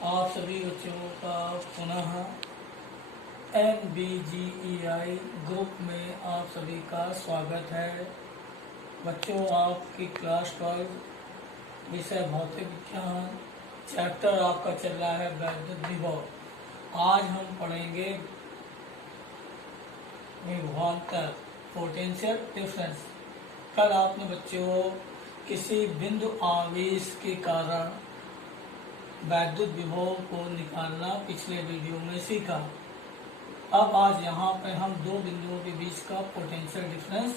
आप सभी बच्चों का पुनः NBGEI ग्रुप में आप सभी का स्वागत है। बच्चों, आपकी क्लास 12 विषय भौतिक विज्ञान चैप्टर आपका चल रहा है वैद्युत विभव। आज हम पढ़ेंगे विभवांतर पोटेंशियल डिफरेंस। कल आपने बच्चों किसी बिंदु आवेश के कारण वैद्युत विभव को निकालना पिछले वीडियो में सीखा। अब आज यहाँ पर हम दो बिंदुओं के बीच का पोटेंशियल डिफरेंस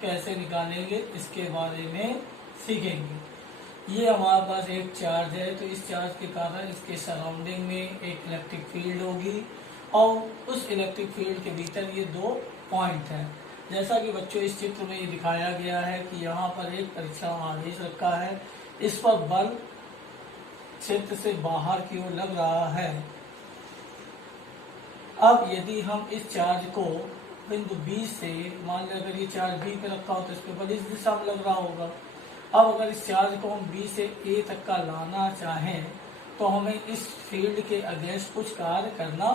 कैसे निकालेंगे इसके बारे में सीखेंगे। ये हमारे पास एक चार्ज है, तो इस चार्ज के कारण इसके सराउंडिंग में एक इलेक्ट्रिक फील्ड होगी और उस इलेक्ट्रिक फील्ड के भीतर ये दो पॉइंट हैं। जैसा कि बच्चों इस चित्र में ये दिखाया गया है कि यहाँ पर एक परीक्षण आवेश रखा है, इस पर बल क्षेत्र से बाहर की ओर लग रहा है। अब यदि हम इस चार्ज को बिंदु B से, मान लें अगर ये चार्ज B पे रखा हो तो इस पे बल इस दिशा में लग रहा होगा। अब अगर इस चार्ज को हम B से A तक का लाना चाहें तो हमें इस फील्ड के अगेंस्ट कुछ कार्य करना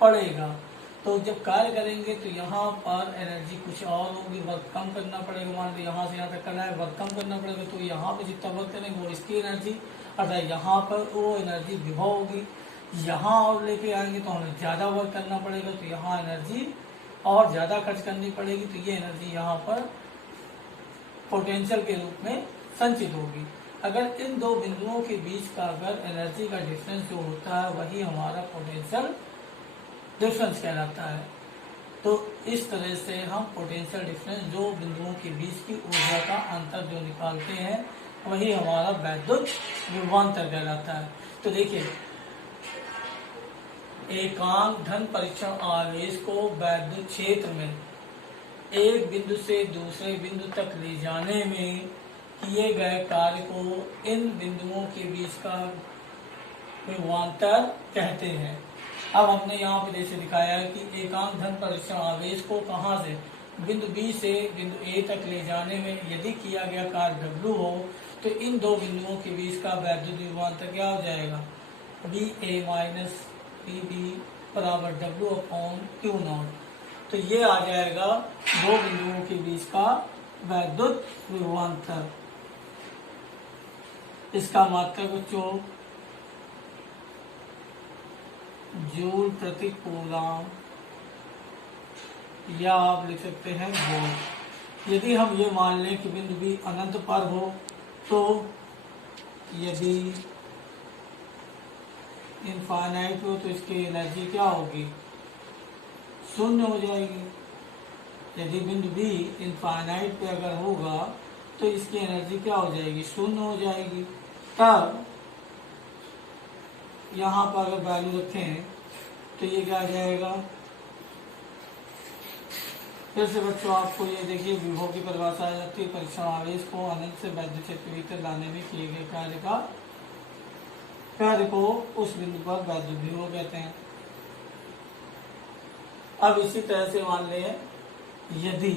पड़ेगा। तो जब कार्य करेंगे तो यहाँ पर एनर्जी कुछ और होगी, वर्क कम करना पड़ेगा। मान लो यहाँ से यहाँ तक करना है, वर्क कम करना पड़ेगा, तो यहाँ पे जितना वर्क करेंगे वो इसकी एनर्जी, अर्थात यहाँ पर वो एनर्जी विभव होगी। यहाँ और लेके आएंगे तो हमें ज़्यादा वर्क करना पड़ेगा, तो यहाँ एनर्जी और ज़्यादा खर्च करनी पड़ेगी, तो ये एनर्जी यहाँ पर पोटेंशियल के रूप में संचित होगी। अगर इन दो बिंदुओं के बीच का अगर एनर्जी का डिफरेंस जो होता है वही हमारा पोटेंशियल डिफरेंस कहलाता है। तो इस तरह से हम पोटेंशियल डिफरेंस, दो बिंदुओं के बीच की ऊर्जा का अंतर जो निकालते हैं वही हमारा वैद्युत विभवांतर कहलाता है। तो देखिए, एकांक धन परीक्षण आवेश को वैद्युत क्षेत्र में एक बिंदु से दूसरे बिंदु तक ले जाने में किए गए कार्य को इन बिंदुओं के बीच का विभवांतर कहते हैं। अब हमने यहाँ पे जैसे दिखाया है कि एकांक धन परीक्षण आवेश को कहाँ से बिंदु B से बिंदु A तक ले जाने में यदि किया गया कार्य W हो तो इन दो बिंदुओं के बीच का वैद्युत विभवांतर क्या हो जाएगा, VA माइनस PB बराबर W/Q0। तो ये आ जाएगा दो बिंदुओं के बीच का वैद्युत विभवांतर। इसका मात्रक बच्चों जूल प्रति कूलम, या आप लिख सकते हैं वोल्ट। यदि हम ये मान लें कि बिंदु B अनंत पर हो तो यदि इनफाइनाइट हो तो इसकी एनर्जी क्या होगी, शून्य हो जाएगी। यदि बिंदु B इनफाइनाइट पे अगर होगा तो इसकी एनर्जी क्या हो जाएगी, शून्य हो जाएगी। तब यहाँ पर अगर वैल्यू रखें तो ये क्या आ जाएगा। फिर से बच्चों आपको ये देखिए विभव की परिभाषा आ जाती है, परीक्षण आवेश को अनंत से वैद्युत क्षेत्र भीतर लाने में किए गए कार्य को उस बिंदु पर वैद्युत विभव कहते हैं। अब इसी तरह से मान लें यदि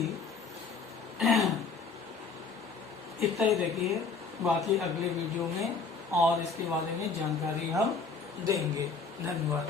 इतना ही देखिए, बाकी अगले वीडियो में और इसके बारे में जानकारी हम देंगे। धन्यवाद।